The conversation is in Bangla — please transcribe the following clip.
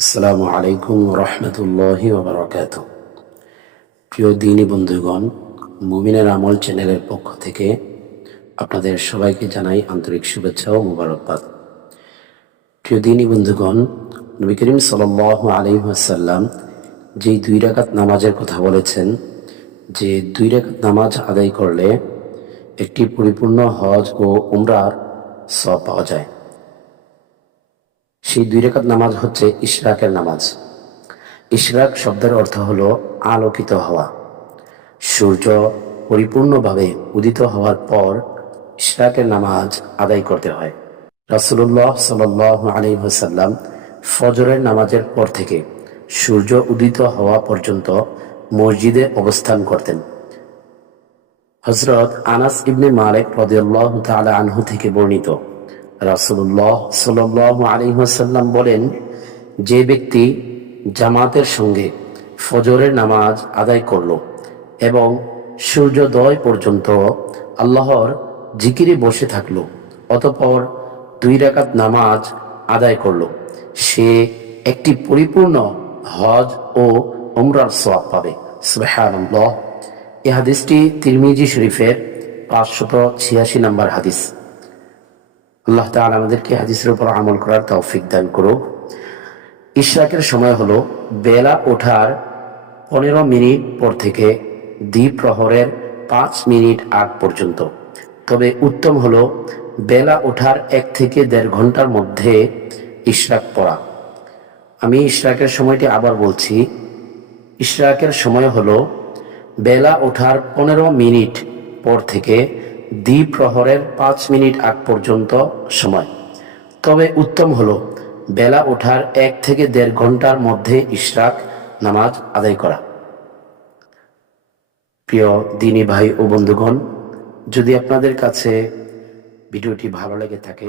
আসসালামু আলাইকুম রহমতুল্লাহি ওয়া বারাকাতুহু। প্রিয় দিনী বন্ধুগণ, মুমিনের আমল চ্যানেলের পক্ষ থেকে আপনাদের সবাইকে জানাই আন্তরিক শুভেচ্ছা ও মুবারকবাদ। প্রিয় দিনী বন্ধুগণ, নবী করিম সাল্লাল্লাহু আলাইহি ওয়াসাল্লাম যেই 2 রাকাত নামাজের কথা বলেছেন, যে 2 রাকাত নামাজ আদায় করলে একটি পরিপূর্ণ হজ ও উমরার সওয়াব পাওয়া যায়। সেই 2 রাকাত নামাজ হচ্ছে ইশরাকের নামাজ। ইশরাক শব্দের অর্থ হলো আলোকিত হওয়া। সূর্য পরিপূর্ণভাবে উদিত হওয়ার পর ইশরাকের নামাজ আদায় করতে হয়। রাসূলুল্লাহ সাল্লাল্লাহু আলাইহি ওয়াসাল্লাম ফজরের নামাজের পর থেকে সূর্য উদিত হওয়া পর্যন্ত মসজিদে অবস্থান করতেন। হযরত আনাস ইবনে মালিক রাদিয়াল্লাহু তাআলা আনহু থেকে বর্ণিত, রাসূলুল্লাহ সাল্লাল্লাহু আলাইহি ওয়াসাল্লাম বলেন, যে ব্যক্তি জামাতের সঙ্গে ফজরের নামাজ আদায় করল এবং সূর্যোদয় পর্যন্ত আল্লাহর জিকিরে বসে থাকল, অতঃপর 2 রাকাত নামাজ আদায় করল, সে একটি পরিপূর্ণ হজ ও উমরার সওয়াব পাবে। সুবহানাল্লাহ। এই হাদিসটি তিরমিজি শরীফের 586 নম্বর হাদিস। আল্লাহ তাআলা আমাদেরকে হাদিসের উপর আমল করার তৌফিক দান করুক। ইশরাকের সময় হলো বেলা ওঠার 15 মিনিট পর থেকে দ্বিপ্রহরের 5 মিনিট আগ পর্যন্ত। তবে উত্তম হলো বেলা ওঠার 1 থেকে 1.5 ঘন্টার মধ্যে ইশরাক পড়া। আমি ইশরাকের সময়টি আবার বলছি। ইশরাকের সময় হলো বেলা ওঠার 15 মিনিট পর থেকে দ্বিপ্রহরের 5 মিনিট আগ পর্যন্ত সময়। তবে উত্তম হলো বেলা ওঠার 1 থেকে 1.5 ঘন্টার মধ্যে ইশরাক নামাজ আদায় করা। প্রিয় দিনী ভাই ও বন্ধুগণ, যদি আপনাদের কাছে ভিডিওটি ভালো লেগে থাকে